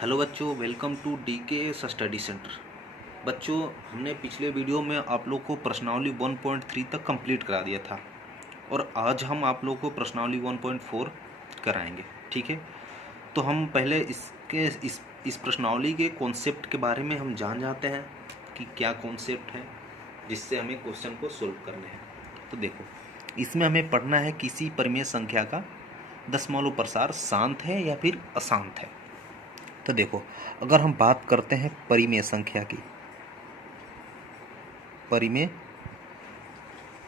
Hello बच्चों, welcome to DK study centre. बच्चों, हमने पिछले वीडियो में आप लोग को प्रश्नावली 1.3 तक कंप्लीट करा दिया था और आज हम आप लोग को प्रश्नावली 1.4 कराएंगे। ठीक है, तो हम पहले इस प्रश्नावली के कॉन्सेप्ट के बारे में हम जान जाते हैं कि क्या कॉन्सेप्ट है जिससे हमें क्वेश्चन को सोल्व करने हैं। तो देखो, इसमें हमें पढ़ना है किसी परिमेय संख्या का दशमलव प्रसार शांत है या फिर अशांत है। तो देखो, अगर हम बात करते हैं परिमेय संख्या की, परिमेय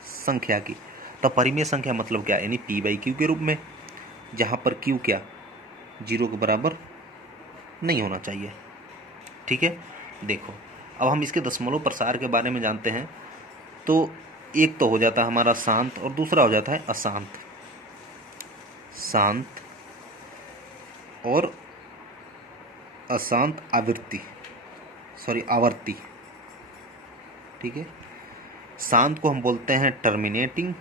संख्या की, तो परिमेय संख्या मतलब क्या, यानी पी बाई क्यू के रूप में, जहाँ पर क्यू क्या 0 के बराबर नहीं होना चाहिए। ठीक है, देखो अब हम इसके दशमलव प्रसार के बारे में जानते हैं। तो एक तो हो जाता है हमारा शांत और दूसरा हो जाता है अशांत। शांत और अशांत आवर्ती। ठीक है, शांत को हम बोलते हैं टर्मिनेटिंग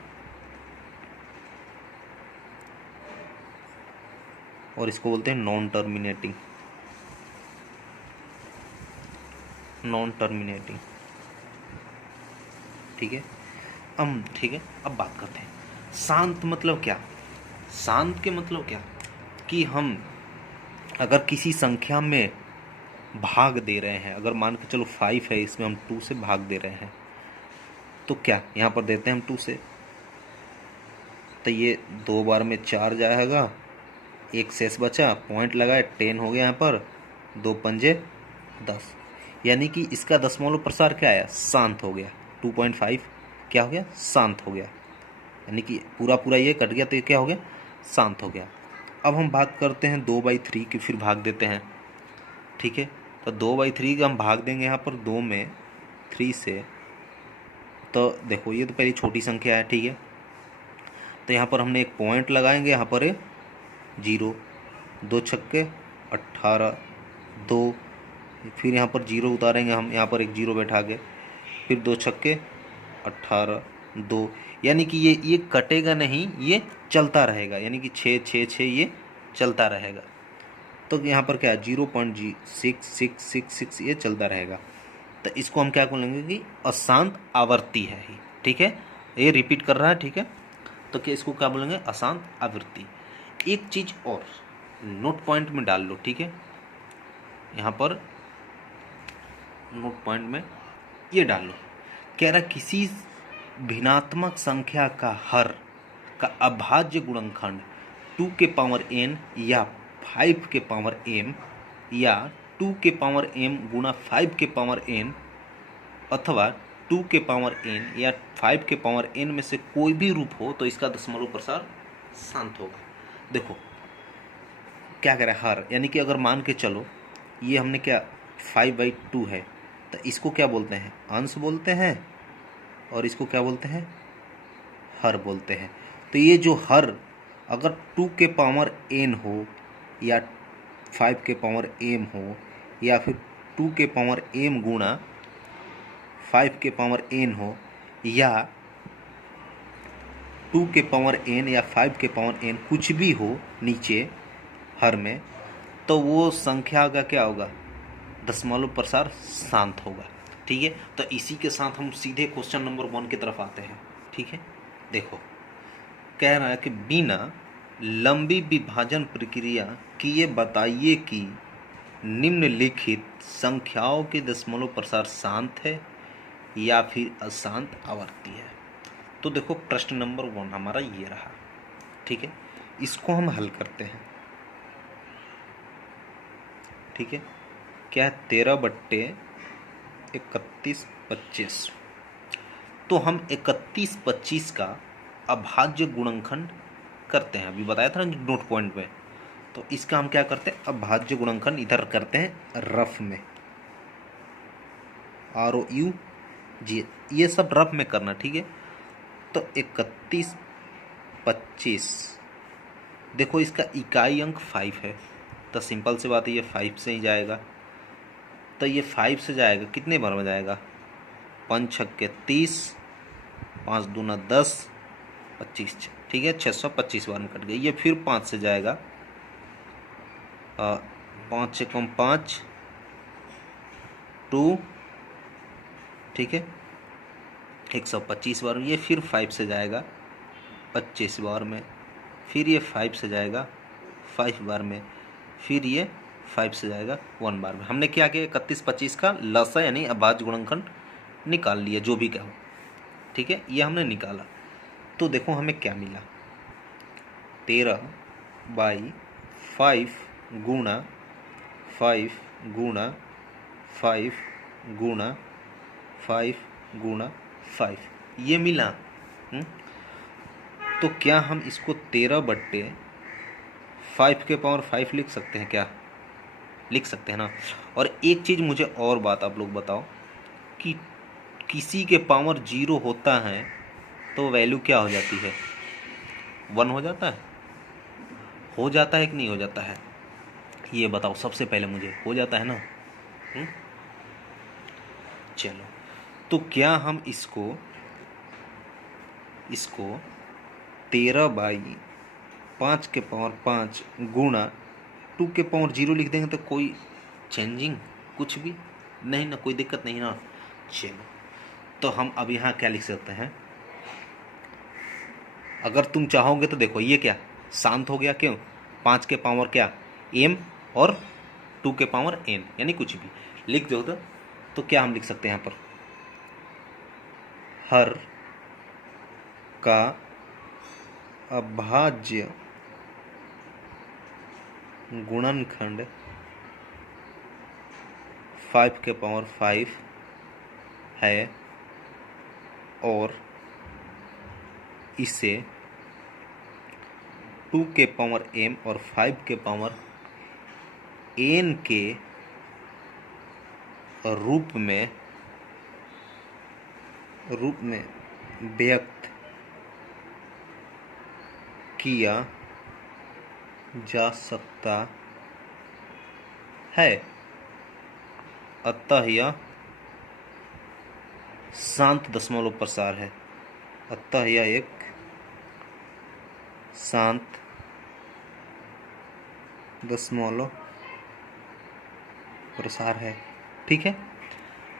और इसको बोलते हैं नॉन टर्मिनेटिंग। ठीक है, अब बात करते हैं शांत मतलब क्या। शांत के मतलब क्या कि हम अगर किसी संख्या में भाग दे रहे हैं, अगर मान के चलो 5 है, इसमें हम 2 से भाग दे रहे हैं, तो क्या यहाँ पर देते हैं हम 2 से, तो ये 2 बार में 4 जाएगा, एक शेष बचा, पॉइंट लगाए, 10 हो गया यहाँ पर, 2 पंजे 10, यानी कि इसका दशमलव प्रसार क्या आया, शांत हो गया। 2.5 क्या हो गया, शांत हो गया, यानी कि पूरा ये कट गया, तो ये क्या हो गया, शांत हो गया। अब हम बात करते हैं 2/3 की, फिर भाग देते हैं। ठीक है, तो 2/3 का हम भाग देंगे यहाँ पर 2 में 3 से, तो देखो ये तो पहली छोटी संख्या है। ठीक है, तो यहाँ पर हमने एक पॉइंट लगाएंगे, यहाँ पर 0, 2 छक्के 18, 2, फिर यहाँ पर 0 उतारेंगे हम, यहाँ पर एक 0 बैठा के, फिर 2 छक्के 18, 2, यानी कि ये कटेगा नहीं, ये चलता रहेगा, यानी कि 6 6 6 ये चलता रहेगा। तो यहाँ पर क्या 0.6666 ये चलता रहेगा। तो इसको हम क्या बोलेंगे कि अशांत आवर्ती है ही। ठीक है, ये रिपीट कर रहा है। ठीक है, तो क्या इसको क्या बोलेंगे, अशांत आवृत्ति। एक चीज और नोट पॉइंट में डाल लो। ठीक है, यहाँ पर नोट पॉइंट में ये डाल लो, कह रहा किसी भिन्नात्मक संख्या का हर का अभाज्य गुणनखंड 2 के पावर n या 5 के पावर m या 2 के पावर m गुणा 5 के पावर n अथवा 2 के पावर n या 5 के पावर n में से कोई भी रूप हो, तो इसका दशमलव प्रसार शांत होगा। देखो क्या कह रहा है, हर, यानी कि अगर मान के चलो ये हमने क्या 5/2 है, तो इसको क्या बोलते हैं, अंश बोलते हैं, और इसको क्या बोलते हैं, हर बोलते हैं। तो ये जो हर अगर 2 के पावर n हो या 5 के पावर m हो या फिर 2 के पावर m गुणा 5 के पावर n हो या 2 के पावर n या 5 के पावर n कुछ भी हो नीचे हर में, तो वो संख्या का क्या होगा, दशमलव प्रसार शांत होगा। ठीक है, तो इसी के साथ हम सीधे क्वेश्चन नंबर 1 की तरफ आते हैं। ठीक है, देखो कह रहा है कि बिना लंबी विभाजन प्रक्रिया किए बताइए कि निम्नलिखित संख्याओं के दशमलव प्रसार शांत है या फिर अशांत आवर्ती है। तो देखो प्रश्न नंबर 1 हमारा ये रहा। ठीक है, इसको हम हल करते हैं। ठीक है, क्या है, 13/31/25। तो हम 31/25 का अभाज्य गुणनखंड करते हैं, अभी बताया था ना नोट पॉइंट में। तो इसका हम क्या करते हैं, अभाज्य गुणनखंड इधर करते हैं रफ में, ROUG, ये सब रफ में करना। ठीक है, तो 31/25, देखो इसका इकाई अंक 5 है, तो सिंपल सी बात है ये 5 से ही जाएगा। तो ये 5 से जाएगा, कितने बार में जाएगा, 5 छक्के 30, 5 दूना 10, 25। ठीक है, 625 बार में कट गई। ये फिर 5 से जाएगा, 5 एकम 5, 2, ठीक है, 125 बार में, ये फिर 5 से जाएगा 25 बार में, फिर ये 5 से जाएगा 5 बार में, फिर ये 5 से जाएगा 1 बार में। हमने क्या किया, 31 25 का लसा यानी अभाज्य गुणनखंड निकाल लिया, जो भी क्या हो, ठीक है, ये हमने निकाला। तो देखो हमें क्या मिला, 13/5 गुणा 5 गुणा 5 गुणा 5 गुणा 5, ये मिला। तो क्या हम इसको 13/5 के पावर 5 लिख सकते हैं क्या? लिख सकते हैं ना। और एक चीज़ मुझे और बात आप लोग बताओ कि किसी के पावर 0 होता है तो वैल्यू क्या हो जाती है? 1 हो जाता है? हो जाता है कि नहीं हो जाता है? ये बताओ सबसे पहले मुझे, हो जाता है ना? चलो, तो क्या हम इसको 13/5 के पावर 5 गुणा 2 के पावर 0 लिख देंगे तो कोई चेंजिंग कुछ भी नहीं ना, कोई दिक्कत नहीं ना। चलो, तो हम अब यहाँ क्या लिख सकते हैं, अगर तुम चाहोगे तो देखो ये क्या शांत हो गया, क्यों? 5 के पावर क्या m और 2 के पावर n, यानी कुछ भी लिख दो। तो क्या हम लिख सकते हैं यहाँ पर, हर का अभाज्य गुणनखंड 5 के पावर 5 है और इसे 2 के पावर m और 5 के पावर n के रूप में व्यक्त किया जा सकता है, अतः यह शांत दशमलव प्रसार है। अतः यह एक शांत दशमलव प्रसार है, ठीक है।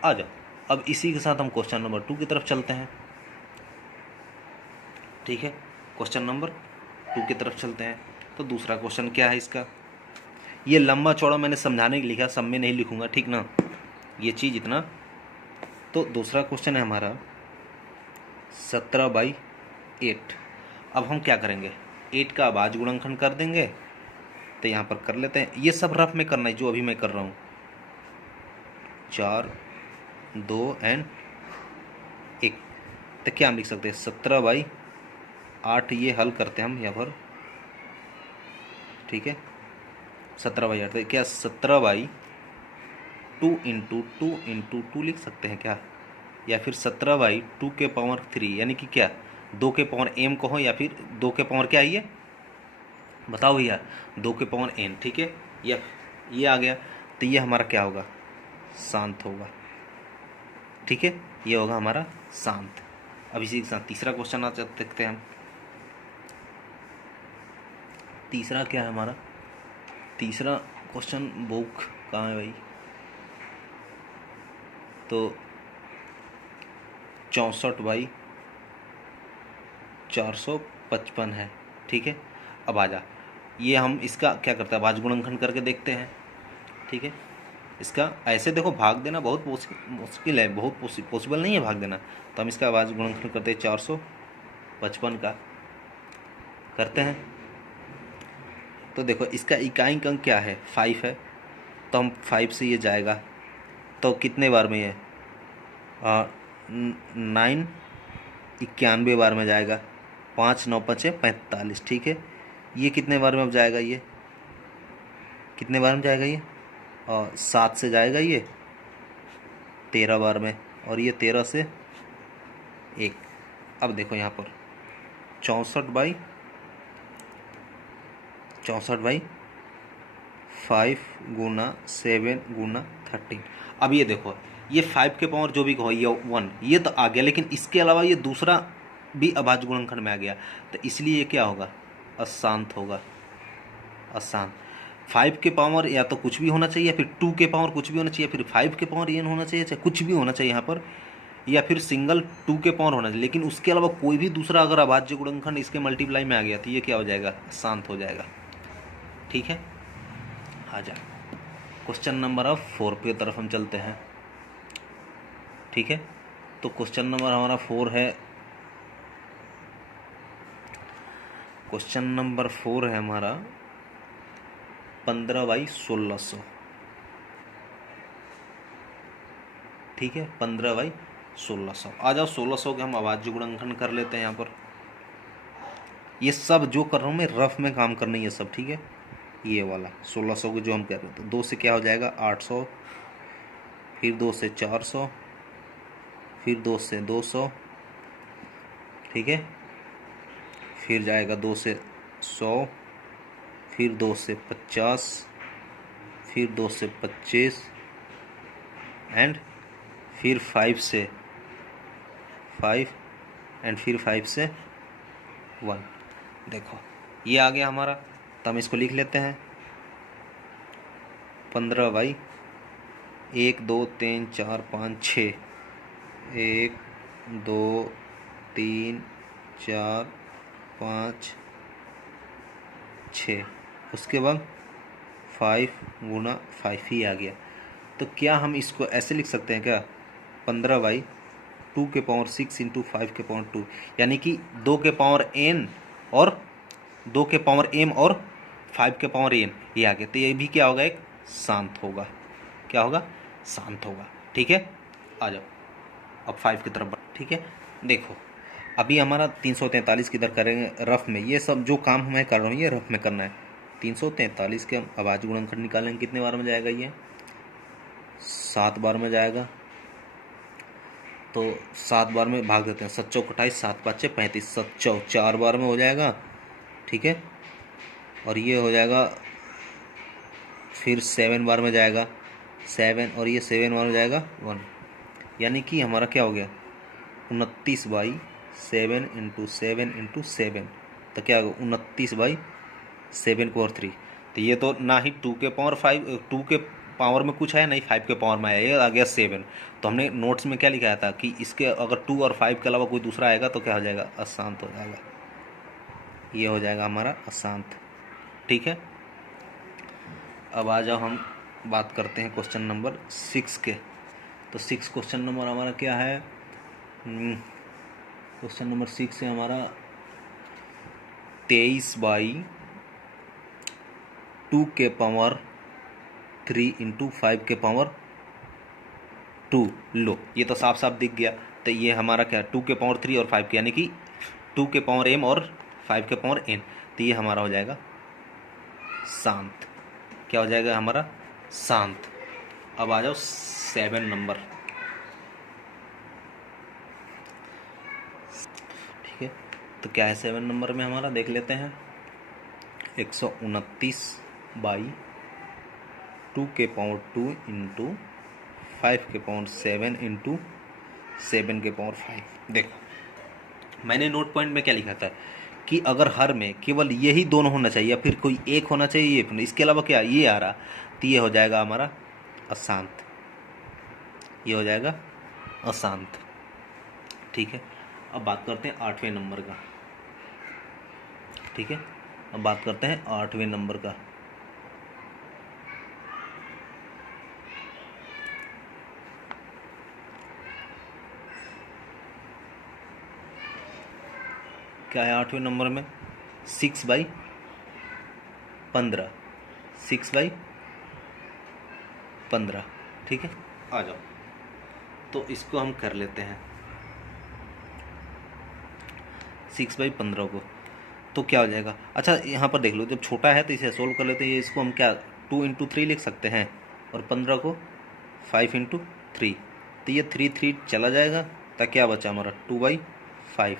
आ जाओ, अब इसी के साथ हम क्वेश्चन नंबर 2 की तरफ चलते हैं, ठीक है। क्वेश्चन नंबर 2 की तरफ चलते हैं। तो दूसरा क्वेश्चन क्या है इसका, ये लंबा चौड़ा मैंने समझाने के लिखा, सब में नहीं लिखूंगा, ठीक ना, ये चीज़ इतना। तो दूसरा क्वेश्चन है हमारा 17/8। अब हम क्या करेंगे, 8 का अभाज्य गुणनखंड कर देंगे। तो यहाँ पर कर लेते हैं, ये सब रफ में करना है जो अभी मैं कर रहा हूँ, 4, 2 और 1। तो क्या हम लिख सकते हैं, 17/8, ये हल करते हैं हम यहाँ पर, ठीक है। 17/8 तो क्या 17/2 इंटू 2 लिख सकते हैं क्या, या फिर 17/2 के पावर 3, यानी कि क्या 2 के पावर m को हो, या फिर 2 के पावर क्या है ये बताओ भैया, 2 के पावर n, ठीक है। या ये आ गया, तो ये हमारा क्या होगा, शांत होगा, ठीक है, ये होगा हमारा शांत। अब इसी के साथ तीसरा क्वेश्चन आ देखते हैं हम। तीसरा क्या है हमारा, तीसरा क्वेश्चन बुक कहाँ है भाई, तो 64/455 है, ठीक है। अब आ जा, ये हम इसका क्या करते हैं, अभाज्य गुणनखंड करके देखते हैं, ठीक है। इसका ऐसे देखो भाग देना बहुत मुश्किल है, बहुत पॉसिबल नहीं है भाग देना। तो हम इसका अभाज्य गुणनखंड करते हैं, 455 का करते हैं। तो देखो इसका इकाई अंक क्या है, 5 है, तो हम 5 से ये जाएगा तो कितने बार में ये 9 91 बार में जाएगा, 5 9 5 45, ठीक है। ये कितने बार में अब जाएगा, ये कितने बार में जाएगा, ये 7 से जाएगा ये 13 बार में, और ये 13 से 1। अब देखो यहाँ पर 64/5 गुना 7 गुना 13। अब ये देखो, ये 5 के पावर जो भी कहो, ये 1, ये तो आ गया, लेकिन इसके अलावा ये दूसरा भी अभाज्य गुणनखंड में आ गया, तो इसलिए ये क्या होगा, अशांत होगा, अशांत। 5 के पावर या तो कुछ भी होना चाहिए, या फिर 2 के पावर कुछ भी होना चाहिए, फिर 5 के पावर एन होना चाहिए, चाहे कुछ भी होना चाहिए यहाँ पर, या फिर सिंगल 2 के पावर होना चाहिए। लेकिन उसके अलावा कोई भी दूसरा अगर अभाज्य गुणनखंड इसके मल्टीप्लाई में आ गया तो ये क्या हो जाएगा, शांत हो जाएगा। ठीक है, आ जा क्वेश्चन नंबर अब 4 पे तरफ हम चलते हैं। ठीक है, तो क्वेश्चन नंबर हमारा 4 है, क्वेश्चन नंबर 4 है हमारा 15/1600। ठीक है, 15/1600। आ जाओ 1600 के हम अभाज्य गुणनखंड कर लेते हैं यहाँ पर। ये सब जो कर रहा हूँ मैं रफ में काम करना है ये सब। ठीक है, ये वाला 1600 के जो हम कर रहे थे, 2 से क्या हो जाएगा 800, फिर 2 से 400, फिर 2 से 200। ठीक है, फिर जाएगा 2 से 100, फिर 2 से 50, फिर 2 से 25 एंड फिर 5 से 5 एंड फिर 5 से 1। देखो ये आ गया हमारा, तो हम इसको लिख लेते हैं 15/1 2 3 4 5 6, 1 2 3 4 5 6, उसके बाद 5 गुना 5 ही आ गया। तो क्या हम इसको ऐसे लिख सकते हैं क्या, 15/2 के पावर 6 इंटू 5 के पावर 2, यानी कि 2 के पावर n और 2 के पावर m और 5 के पावर n, ये आ गया। तो ये भी क्या होगा, एक शांत होगा। क्या होगा, शांत होगा। ठीक है, आ जाओ अब 5 की तरफ बढ़। ठीक है, देखो अभी हमारा 343 किधर करेंगे रफ में, ये सब जो काम मैं कर रहा हूँ ये रफ में करना है। 343 के अभाज्य गुणनखंड निकालेंगे, कितने बार में जाएगा, ये 7 बार में जाएगा। तो 7 बार में भाग देते हैं, 7 चौक 28, 7 5 35, 7 चौक 4 बार में हो जाएगा। ठीक है, और ये हो जाएगा फिर 7 बार में जाएगा 7, और ये 7 बार में जाएगा 1, यानी कि हमारा क्या हो गया 29/7 इंटू 7 इंटू 7, तो क्या होगा 29/7 को और 3। तो ये तो ना ही 2 के पावर 5, 2 के पावर में कुछ है, नहीं 5 के पावर में आया, ये आ गया 7। तो हमने नोट्स में क्या लिखाया था कि इसके अगर 2 और 5 के अलावा कोई दूसरा आएगा तो क्या हो जाएगा, अशांत हो जाएगा। ये हो जाएगा हमारा अशांत। ठीक है, अब आ जाओ हम बात करते हैं क्वेश्चन नंबर 6 के। तो 6 क्वेश्चन नंबर हमारा क्या है, क्वेश्चन नंबर 6 है हमारा 23/2 के पावर 3 इंटू 5 के पावर 2। लो ये तो साफ साफ दिख गया। तो ये हमारा क्या 2 के पावर 3 और 5 के, यानी कि 2 के पावर m और 5 के पावर n। तो ये हमारा हो जाएगा शांत। क्या हो जाएगा हमारा, शांत। अब आ जाओ 7 नंबर। ठीक है, तो क्या है 7 नंबर में हमारा, देख लेते हैं 129/2 के पावर 2 इंटू 5 के पावर 7 इंटू 7 के पावर 5। देखो मैंने नोट पॉइंट में क्या लिखा था कि अगर हर में केवल यही दोनों होना चाहिए या फिर कोई एक होना चाहिए, ये इसके अलावा क्या ये आ रहा, तो ये हो जाएगा हमारा अशांत। ये हो जाएगा अशांत। ठीक है, अब बात करते हैं 8वें नंबर का। ठीक है, अब बात करते हैं 8वें नंबर का। क्या है 8वें नंबर में 6/15, 6/15। ठीक है, आ जाओ तो इसको हम कर लेते हैं 6/15 को। तो क्या हो जाएगा, अच्छा यहाँ पर देख लो, जब छोटा है तो इसे सोल्व कर लेते हैं। इसको हम क्या 2 इंटू 3 लिख सकते हैं, और 15 को 5 इंटू 3। तो ये 3 चला जाएगा, तो क्या बचा हमारा 2/5।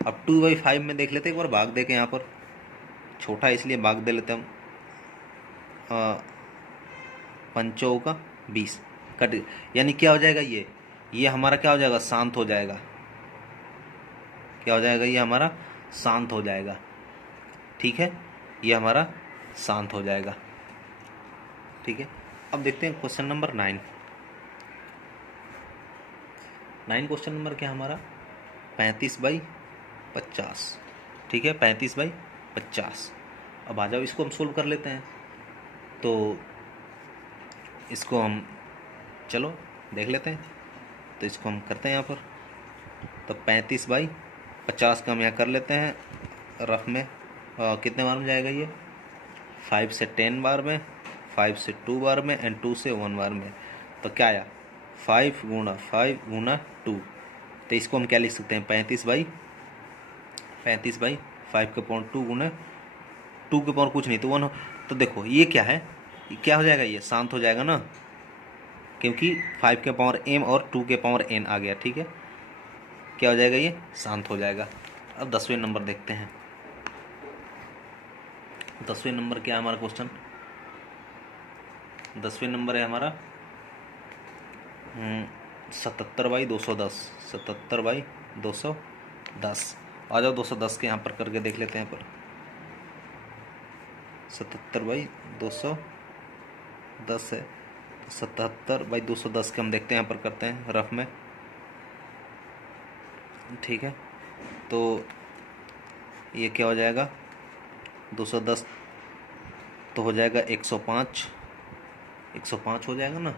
अब 2/5 में देख लेते हैं, एक बार भाग दे के, यहाँ पर छोटा है इसलिए भाग दे लेते हैं हम। 5 का 20 कट, यानी क्या हो जाएगा ये हमारा क्या हो जाएगा, शांत हो जाएगा। क्या हो जाएगा, ये हमारा शांत हो जाएगा। ठीक है, ये हमारा शांत हो जाएगा। ठीक है। अब देखते हैं क्वेश्चन नंबर 9। 9 क्वेश्चन नंबर क्या हमारा 35/50, ठीक है, 35/50। अब आ जाओ, इसको हम सोल्व कर लेते हैं। तो इसको हम चलो देख लेते हैं। तो इसको हम करते हैं यहाँ पर। तो 35/50 का हम यहाँ कर लेते हैं रफ में। कितने बार में जाएगा ये? 5 से 10 बार में, 5 से 2 बार में एंड 2 से 1 बार में। तो क्या आया 5 × 5 × 2। तो इसको हम क्या लिख सकते हैं 35/5 के पावर 2 × 2 के पावर कुछ नहीं तो 1। तो देखो ये क्या है, क्या हो जाएगा, ये शांत हो जाएगा ना, क्योंकि 5 के पावर m और 2 के पावर n आ गया। ठीक है, क्या हो जाएगा, ये शांत हो जाएगा। अब 10वें नंबर देखते हैं। 10वें नंबर क्या है हमारा क्वेश्चन? 10वें नंबर है हमारा 77/210। 77/210। आ जाओ 210 के यहाँ पर करके देख लेते हैं। पर 77/210 है, 77/210 के हम देखते हैं यहाँ पर करते हैं रफ में। ठीक है, तो ये क्या हो जाएगा 210 तो हो जाएगा 105। 105 हो जाएगा ना,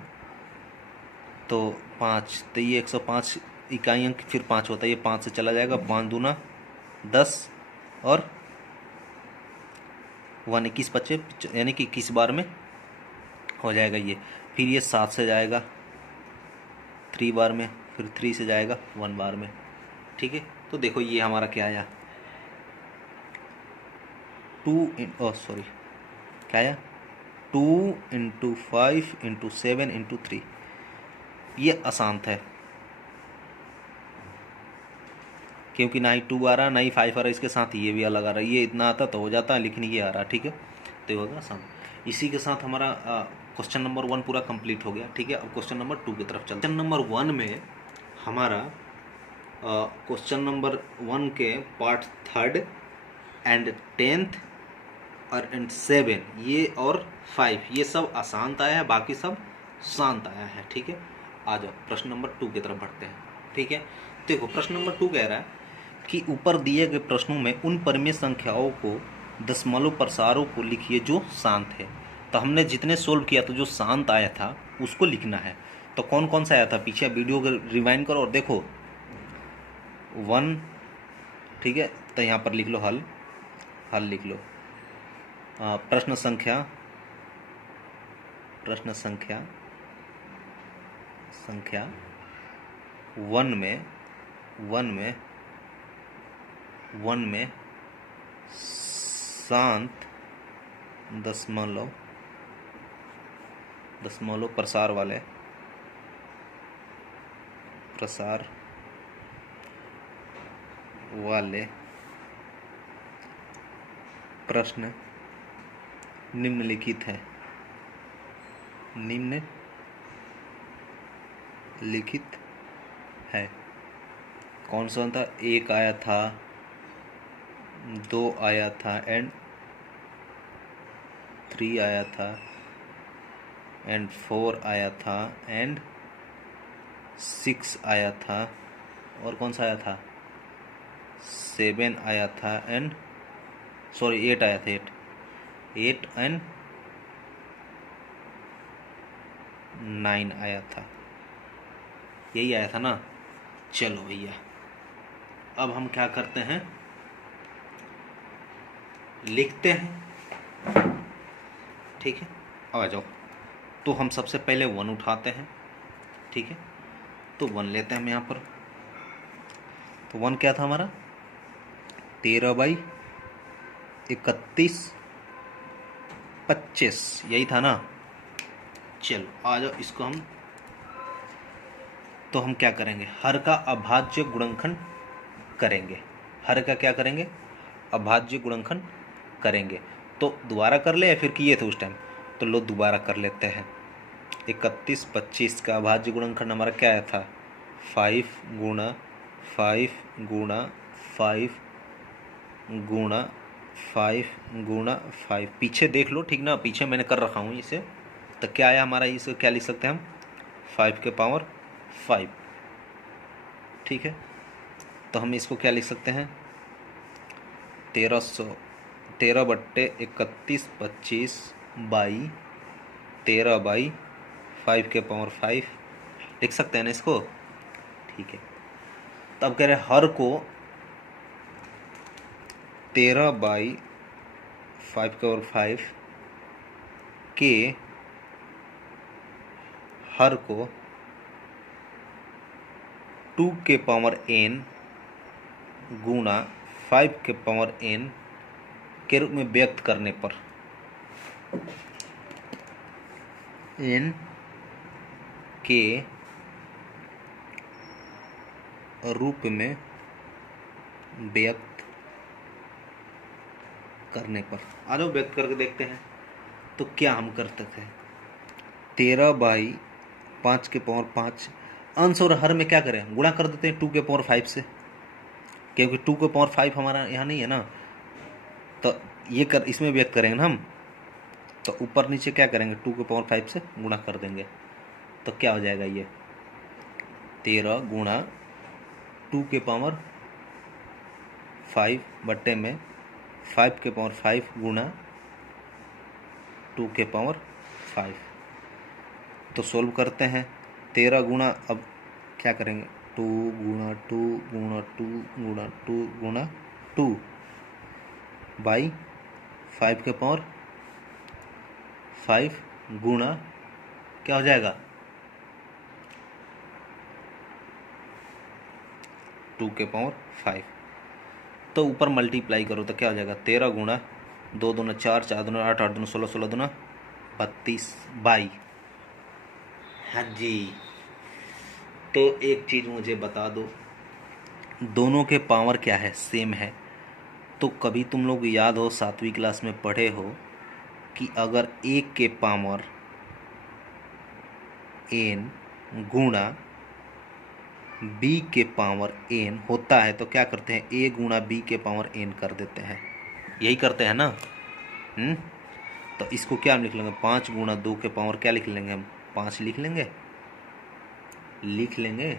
तो 5, तो ये 105 इकाई अंक फिर 5 होता है, ये 5 से चला जाएगा, 5 दूना 10 और 1 21 25, यानी कि 21 बार में हो जाएगा ये। फिर ये 7 से जाएगा 3 बार में, फिर 3 से जाएगा 1 बार में। ठीक है, तो देखो ये हमारा क्या आया 2 क्या आया 2 × 5 × 7 × 3। ये अशांत है, क्योंकि ना ही 2 आ रहा ना ही 5 आ रहा, इसके साथ ये भी अलग आ रहा है। ये इतना आता तो हो जाता, लेकिन ये आ रहा। ठीक है, तो ये होगा अशांत। इसी के साथ हमारा क्वेश्चन नंबर 1 पूरा कंप्लीट हो गया। ठीक है, अब क्वेश्चन नंबर 2 की तरफ चलते हैं। क्वेश्चन नंबर 1 में हमारा क्वेश्चन नंबर 1 के पार्ट 3rd एंड 10th और एंड 7 ये और 5 ये सब अशांत आया है, बाकी सब शांत आया है। ठीक है, आ जाओ प्रश्न नंबर 2 की तरफ बढ़ते हैं। ठीक है, देखो प्रश्न नंबर 2 कह रहा है कि ऊपर दिए गए प्रश्नों में उन परिमेय संख्याओं को दशमलव प्रसारों को लिखिए जो शांत है। तो हमने जितने सोल्व किया तो जो शांत आया था उसको लिखना है। तो कौन कौन सा आया था, पीछे वीडियो को रिवाइंड करो और देखो 1। ठीक है, तो यहाँ पर लिख लो हल लिख लो। प्रश्न संख्या 1 में शांत दशमलव प्रसार वाले प्रश्न निम्नलिखित है। कौन सा था? 1 आया था, 2 आया था एंड 3 आया था एंड 4 आया था एंड 6 आया था, और कौन सा आया था 7 आया था एंड 8 आया था। 8 एंड 9 आया था। यही आया था ना। चलो भैया, अब हम क्या करते हैं, लिखते हैं। ठीक है, अब आ जाओ। तो हम सबसे पहले 1 उठाते हैं। ठीक है, तो 1 लेते हैं हम यहाँ पर। तो 1 क्या था हमारा 13/31/25 यही था ना। चलो आ जाओ, इसको हम तो हम क्या करेंगे, हर का अभाज्य गुणनखंड करेंगे। हर का क्या करेंगे, अभाज्य गुणनखंड करेंगे। तो दोबारा कर ले या फिर किए थे उस टाइम, तो लो दोबारा कर लेते हैं। 31/25 का अभाज्य गुणनखंड हमारा क्या आया था 5 × 5 × 5 × 5 × 5। पीछे देख लो, ठीक ना, पीछे मैंने कर रखा हूँ इसे। तो क्या आया हमारा, इसको क्या लिख सकते हैं हम, 5 के पावर 5। ठीक है, तो हम इसको क्या लिख सकते हैं, 13/31 बाई 13/5 के पावर 5 लिख सकते हैं ना इसको। ठीक है, तो अब कह रहे हैं हर को 13/5 के पावर 5 के हर को 2 के पावर n गुना 5 के पावर n के रूप में व्यक्त करने पर, n के रूप में व्यक्त करने पर, आ जाओ व्यक्त करके देखते हैं। तो क्या हम कर सकते हैं, 13/5 के पावर 5, अंश और हर में क्या करें, गुणा कर देते हैं 2 के पावर 5 से, क्योंकि 2 के पावर 5 हमारा यहाँ नहीं है ना, तो ये कर इसमें व्यक्त करेंगे ना हम, तो ऊपर नीचे क्या करेंगे, 2 के पावर 5 से गुणा कर देंगे। तो क्या हो जाएगा, ये 13 गुणा 2 के पावर 5 बट्टे में 5 के पावर 5 गुणा 2 के पावर 5। तो सोल्व करते हैं, 13 गुणा, अब क्या करेंगे, 2 गुणा 2 गुणा 2 गुणा 2 गुणा 2 बाई 5 के पावर 5 गुणा क्या हो जाएगा, 2 के पावर 5। तो ऊपर मल्टीप्लाई करो तो क्या हो जाएगा, 13 गुणा 2 दूना 4, 4 दूना 8, 8 दूना 16, 16 दूना 32 बाई। हाँ जी, तो एक चीज़ मुझे बता दो, दोनों के पावर क्या है, सेम है। तो कभी तुम लोग याद हो 7वीं क्लास में पढ़े हो कि अगर a के पावर n गुणा b के पावर n होता है तो क्या करते हैं, a गुणा b के पावर n कर देते हैं, यही करते हैं ना। तो इसको क्या हम लिख लेंगे, 5 गुणा 2 के पावर क्या लिख लेंगे हम, 5 लिख लेंगे,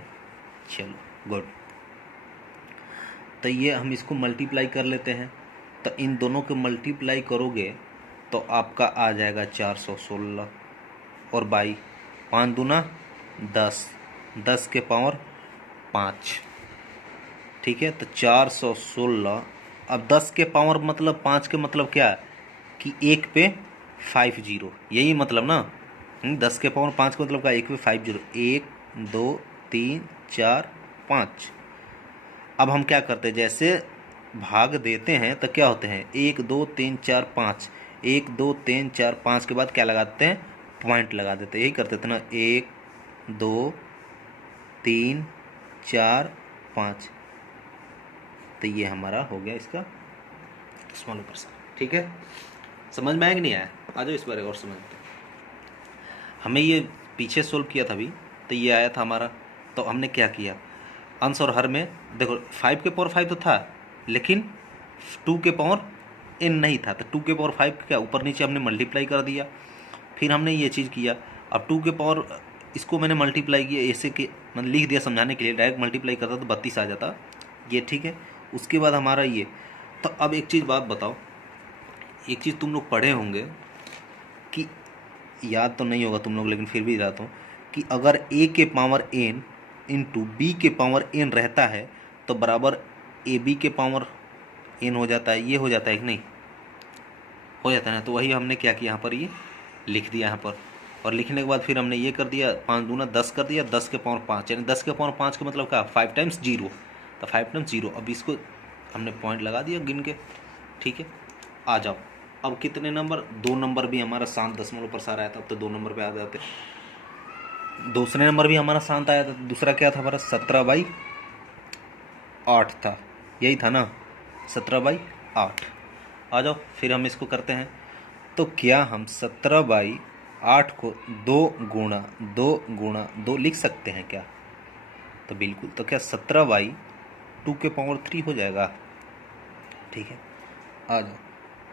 चलो गुड। तो ये हम इसको मल्टीप्लाई कर लेते हैं, तो इन दोनों को मल्टीप्लाई करोगे तो आपका आ जाएगा 416 और बाई 5 दूना 10, 10 के पावर 5। ठीक है, तो 416। अब 10 के पावर मतलब 5 के मतलब क्या है कि 1 पे 50, यही मतलब ना। 10 के पावर 5 का मतलब क्या, 1 पे 50, 1 2 3 4 5। अब हम क्या करते हैं, जैसे भाग देते हैं तो क्या होते हैं, 1 2 3 4 5, 1 2 3 4 5 के बाद क्या लगाते हैं, पॉइंट लगा देते हैं, यही करते थे ना, 1 2 3 4 5। तो ये हमारा हो गया इसका स्मॉल पर्सन। ठीक है, समझ में आया कि नहीं आया, आ जाओ इस बार और समझते हैं। हमें ये पीछे सोल्व किया था अभी, तो ये आया था हमारा, तो हमने क्या किया, अंश और हर में देखो 5 के पावर 5 तो था, लेकिन 2 के पावर n नहीं था, तो 2 के पावर 5 क्या ऊपर नीचे हमने मल्टीप्लाई कर दिया। फिर हमने ये चीज़ किया, अब 2 के पावर इसको मैंने मल्टीप्लाई किया, ऐसे कि मैंने लिख दिया समझाने के लिए, डायरेक्ट मल्टीप्लाई करता तो 32 आ जाता ये। ठीक है, उसके बाद हमारा ये, तो अब एक चीज़ बात बताओ, एक चीज़ तुम लोग पढ़े होंगे कि याद तो नहीं होगा तुम लोग, लेकिन फिर भी बताता हूँ कि अगर a के पावर n इंटू बी के पावर n रहता है तो बराबर ए बी के पावर n हो जाता है, ये हो जाता है कि नहीं, हो जाता है ना। तो वही हमने क्या किया, यहाँ पर ये लिख दिया यहाँ पर, और लिखने के बाद फिर हमने ये कर दिया, 5 दूना 10 कर दिया, 10 के पावर 5, यानी 10 के पावर 5 का मतलब क्या, 5 टाइम्स 0, तो 5 टाइम्स 0। अब इसको हमने पॉइंट लगा दिया गिन के। ठीक है, आ जाओ, अब कितने नंबर, 2 नंबर भी हमारा 7.5 आया था, अब तो 2 नंबर पे आ जाते। दूसरे नंबर भी हमारा 7 आया था, दूसरा क्या था हमारा, 17/8 था, यही था ना, 17/8। आ जाओ फिर हम इसको करते हैं, तो क्या हम 17/8 को 2 गुणा 2 गुणा 2 लिख सकते हैं क्या, तो बिल्कुल, तो क्या 17/2 के पावर 3 हो जाएगा। ठीक है, आ जाओ,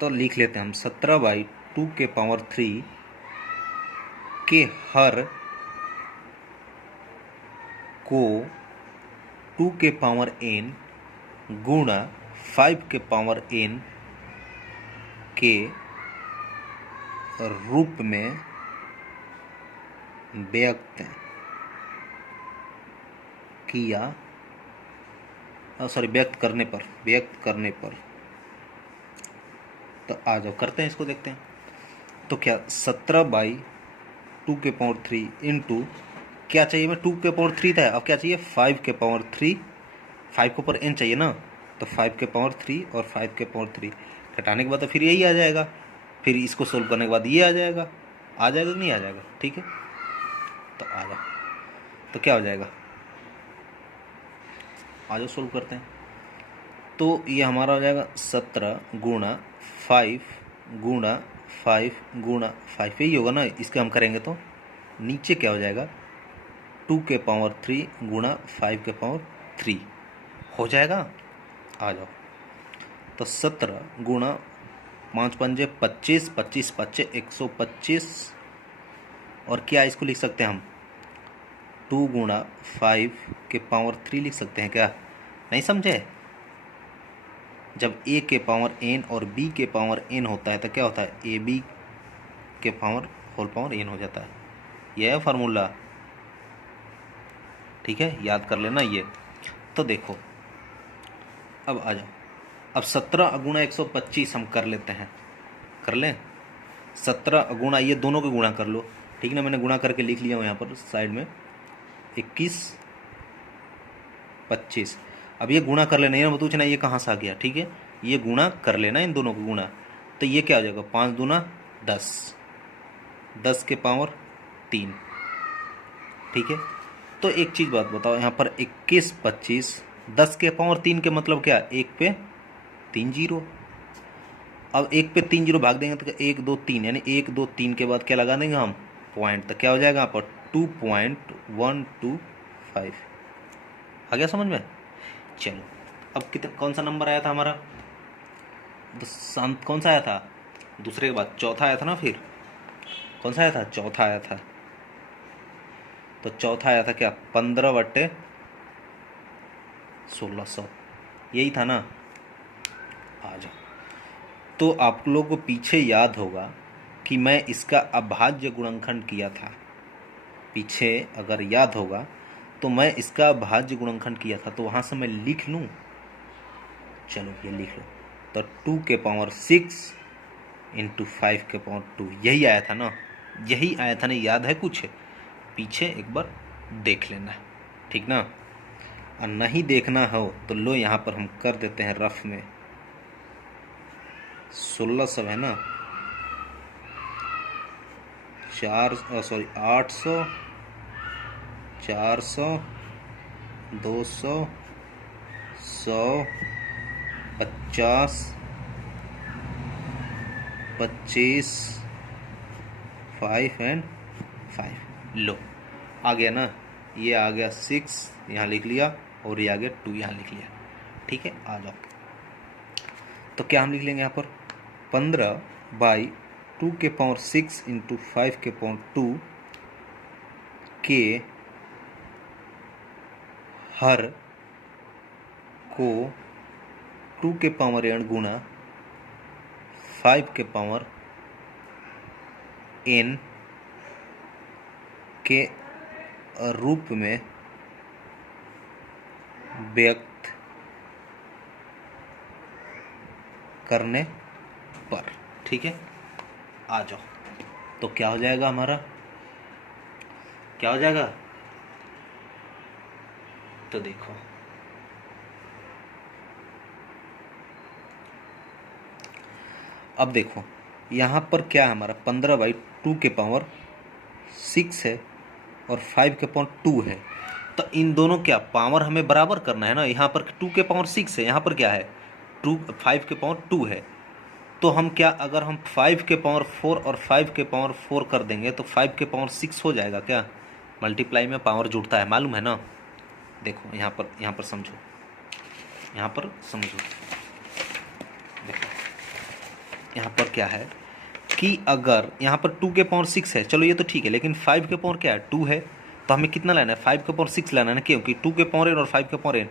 तो लिख लेते हैं हम 17/2 के पावर 3 के हर को 2 के पावर n गुणा 5 के पावर n के रूप में व्यक्त किया, व्यक्त करने पर तो आ जाओ करते हैं, इसको देखते हैं। तो क्या 17/2 इंटू क्या चाहिए, मैं 2 के पावर 3 था, अब क्या चाहिए 5 के पावर 3, 5 के ऊपर n चाहिए ना, तो 5 के पावर 3 और 5 के पावर 3 घटाने के बाद तो फिर यही आ जाएगा, फिर इसको सोल्व करने के बाद ये आ जाएगा कि नहीं आ जाएगा, ठीक है। तो आ जाओ, तो क्या हो जाएगा, आ जाओ सोल्व करते हैं। तो ये हमारा हो जाएगा 17 गुणा 5 गुणा 5 गुणा 5, यही होगा ना, इसके हम करेंगे तो नीचे क्या हो जाएगा 2 के पावर 3 गुणा 5 के पावर 3 हो जाएगा। आ जाओ, तो 17 गुणा 5 पंजे 25, 25 पच्चे 125, और क्या इसको लिख सकते हैं हम 2 गुणा 5 के पावर 3 लिख सकते हैं क्या, नहीं समझे। जब a के पावर n और b के पावर n होता है तो क्या होता है ab के पावर होल पावर n हो जाता है, यह है फार्मूला, ठीक है, याद कर लेना ये। तो देखो अब आ जाओ, अब 17 गुणा 125 हम कर लेते हैं, कर लें 17 गुणा, ये दोनों के गुणा कर लो, ठीक ना, मैंने गुणा करके लिख लिया हूँ यहाँ पर साइड में 21 25। अब ये गुणा कर लेना, ये मत पूछना ये कहाँ से आ गया, ठीक है, ये गुणा कर लेना इन दोनों को गुणा, तो ये क्या हो जाएगा 5 दूना 10, 10 के पावर 3, ठीक है। तो एक चीज़ बात बताओ, यहाँ पर 21 25 10 के पावर 3 के मतलब क्या, 1 पे 3 जीरो, अब 1 पे 3 जीरो भाग देंगे तो 1 2 3, यानी 1 2 3 के बाद क्या लगा देंगे हम पॉइंट, तो क्या हो जाएगा यहाँ पर 2.125, आ गया समझ में। चलो अब कितना, कौन सा नंबर आया था हमारा, कौन सा आया था, दूसरे के बाद चौथा आया था ना, फिर कौन सा आया था, चौथा आया था। तो चौथा आया था क्या 15/1600, यही था ना। आ जाओ, तो आप लोगों को पीछे याद होगा कि मैं इसका अभाज्य गुणनखंड किया था, पीछे अगर याद होगा तो मैं इसका अभाज्य गुणनखंड किया था, तो वहाँ से मैं लिख लूँ, चलो ये लिख लो, तो 2 के पावर 6 इंटू 5 के पावर 2, यही आया था ना, यही आया था ना, याद है कुछ, पीछे एक बार देख लेना, ठीक ना। और नहीं देखना हो तो लो यहाँ पर हम कर देते हैं रफ में, 1600 है ना, 800 400 200 100 50 25 5 एंड 5, लो आ गया ना, ये आ गया 6 यहाँ लिख लिया और ये आ गया 2 यहाँ लिख लिया, ठीक है। आ जाओ, तो क्या हम लिख लेंगे यहाँ पर 15/2 के पावर 6 इंटू 5 के पावर 2 के हर को 2 के पावर n गुणा 5 के पावर n के रूप में व्यक्त करने पर, ठीक है। आ जाओ, तो क्या हो जाएगा हमारा, क्या हो जाएगा, तो देखो अब देखो यहाँ पर क्या है हमारा 15/2 के पावर 6 है और 5 के पावर 2 है, तो इन दोनों क्या पावर हमें बराबर करना है ना, यहाँ पर 2 के पावर 6 है, यहाँ पर क्या है 5 के पावर 2 है, तो हम क्या अगर हम 5 के पावर 4 और 5 के पावर 4 कर देंगे तो 5 के पावर 6 हो जाएगा क्या, मल्टीप्लाई में पावर जुड़ता है, मालूम है ना। देखो यहाँ पर समझो, यहाँ पर समझो, देखो यहाँ पर क्या है कि अगर यहाँ पर 2 के पावर 6 है, चलो ये तो ठीक है, लेकिन 5 के पावर क्या है, 2 है, तो हमें कितना लेना है, 5 के पावर 6 लेना है ना, क्योंकि 2 के पावर n और 5 के पावर n,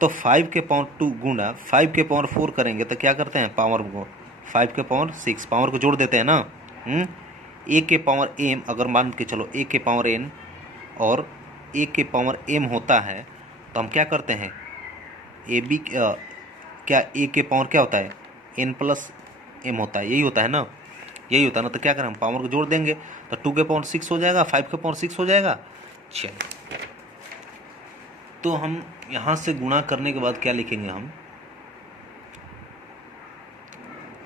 तो 5 के पावर 2 गुना 5 के पावर 4 करेंगे तो क्या करते हैं, पावर को 5 के पावर 6 पावर को जोड़ देते हैं ना। a के पावर m, अगर मान के चलो a के पावर n और a के पावर m होता है, तो हम क्या करते हैं, ए बी क्या a के पावर क्या होता है, n प्लस m होता है, यही होता है ना, यही होता है ना। तो क्या करें, हम पावर को जोड़ देंगे तो 2 के पावर 6 हो जाएगा, 5 के पावर 6 हो जाएगा। चलिए, तो हम यहाँ से गुणा करने के बाद क्या लिखेंगे, हम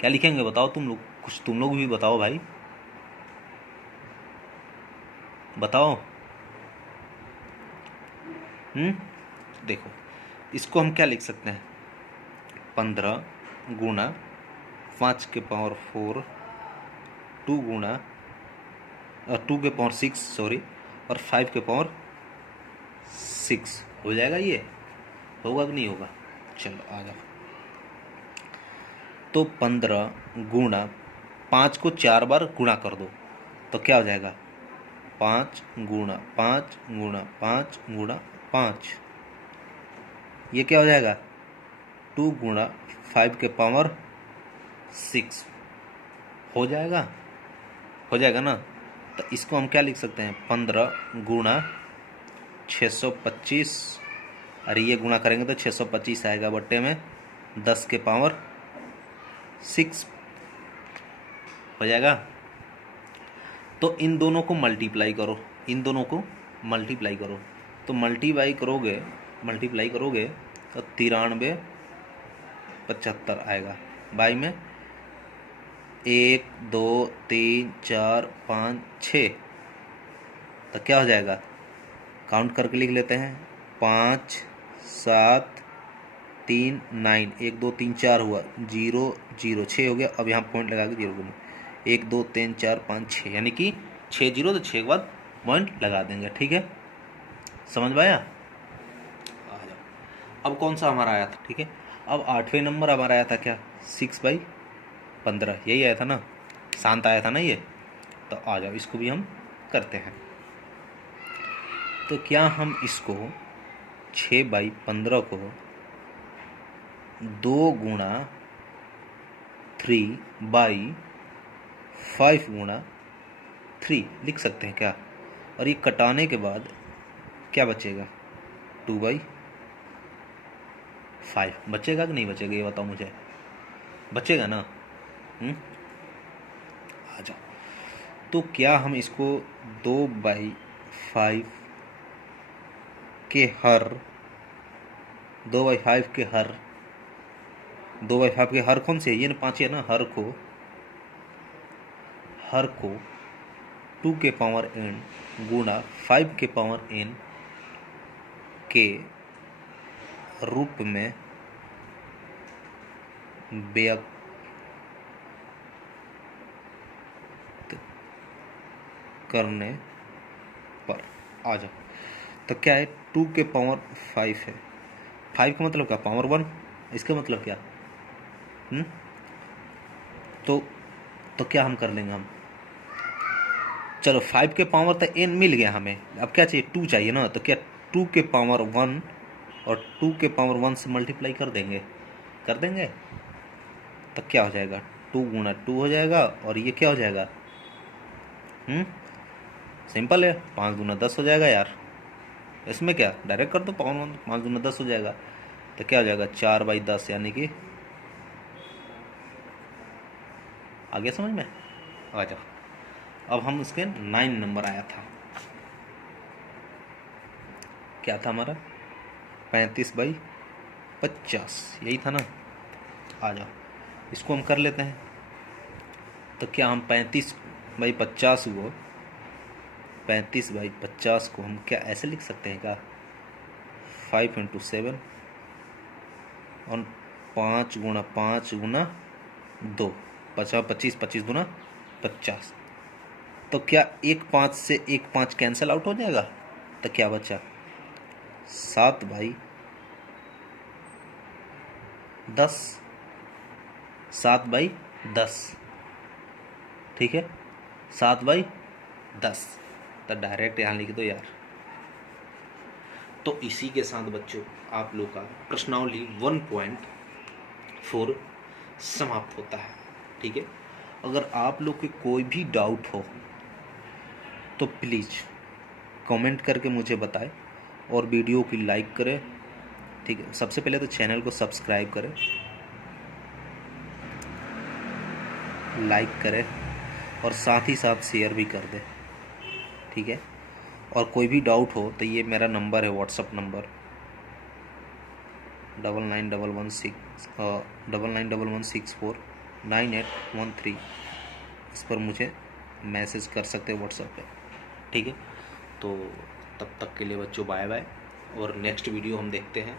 क्या लिखेंगे बताओ तुम लोग, कुछ तुम लोग भी बताओ भाई, बताओ। देखो, इसको हम क्या लिख सकते हैं, 15 गुना 5 के पावर 4, 2 गुना 2 के पावर 6 सॉरी, और 5 के पावर 6 हो जाएगा। ये होगा कि नहीं होगा, चलो आ जाओ। तो 15 गुणा 5 को 4 बार गुणा कर दो तो क्या हो जाएगा, 5 गुणा 5 गुणा 5 गुणा 5, ये क्या हो जाएगा, 2 गुणा 5 के पावर 6 हो जाएगा, हो जाएगा ना। तो इसको हम क्या लिख सकते हैं, 15 गुणा 625, अरे ये गुणा करेंगे तो 625 आएगा, बट्टे में 10 के पावर 6 हो जाएगा। तो इन दोनों को मल्टीप्लाई करो, इन दोनों को मल्टीप्लाई करो, तो मल्टीप्लाई करोगे तो 93 75 आएगा, बाई में 1 2 3 4 5 6, तो क्या हो जाएगा, काउंट करके लिख लेते हैं, 5 7 3 9, 1 2 3 4 हुआ, 0 0 6 हो गया। अब यहाँ पॉइंट लगा के 0 1 2 3 4 5 6, यानी कि 6 0, तो 6 के बाद पॉइंट लगा देंगे, ठीक है, समझ में आया। आ जाओ, अब कौन सा हमारा आया था, ठीक है, अब 8वें नंबर हमारा आया था क्या, 6/15, यही आया था ना, शांत आया था ना ये। तो आ जाओ, इसको भी हम करते हैं। तो क्या हम इसको 6/15 को 2 गुणा 3/5 गुणा 3 लिख सकते हैं क्या, और ये कटाने के बाद क्या बचेगा, 2/5 बचेगा कि नहीं बचेगा, ये बताओ मुझे, बचेगा ना। आ जाओ, तो क्या हम इसको 2/5 के हर 2/5 के हर 2/5 के हर कौन से है, ये ना 5 है ना, हर को 2 के पावर n गुणा 5 के पावर n के रूप में व्यक्त करने पर, आ जाओ। तो क्या है, 2 के पावर 5 है, 5 का मतलब क्या, पावर 1, इसका मतलब क्या, तो क्या हम कर लेंगे, हम चलो 5 के पावर तो n मिल गया हमें, अब क्या चाहिए, 2 चाहिए ना, तो क्या 2 के पावर 1 और 2 के पावर 1 से मल्टीप्लाई कर देंगे, तो क्या हो जाएगा, 2 गुणा 2 हो जाएगा, और ये क्या हो जाएगा, सिंपल है, 5 दूना 10 हो जाएगा यार, इसमें क्या डायरेक्ट कर दो, पावर 1 5 दूना 10 हो जाएगा, तो क्या हो जाएगा 4/10, यानी कि आ गया समझ में, आ जाओ। अब हम इसके 9 नंबर आया था, क्या था हमारा, 35/50, यही था ना। आ जाओ, इसको हम कर लेते हैं। तो क्या हम 35/50 को 35/50 को हम क्या ऐसे लिख सकते हैं क्या, 5 × 7 और 5 गुणा 5 गुणा 2, 25 25 गुना 50, तो क्या 1 5 से 1 5 कैंसिल आउट हो जाएगा, तो क्या बचा, 7/10, 7/10, ठीक है, 7/10, तो डायरेक्ट यहाँ लिख दो यार। तो इसी के साथ बच्चों आप लोग का प्रश्नावली 1.4 समाप्त होता है। ठीक है, अगर आप लोग के कोई भी डाउट हो तो प्लीज़ कमेंट करके मुझे बताएं और वीडियो की लाइक करें। ठीक है, सबसे पहले तो चैनल को सब्सक्राइब करें, लाइक करें और साथ ही साथ शेयर भी कर दें। ठीक है, और कोई भी डाउट हो तो ये मेरा नंबर है, व्हाट्सअप नंबर 9911649813, इस पर मुझे मैसेज कर सकते हैं व्हाट्सएप पे। ठीक है, तो तब तक के लिए बच्चों बाय बाय, और नेक्स्ट वीडियो हम देखते हैं।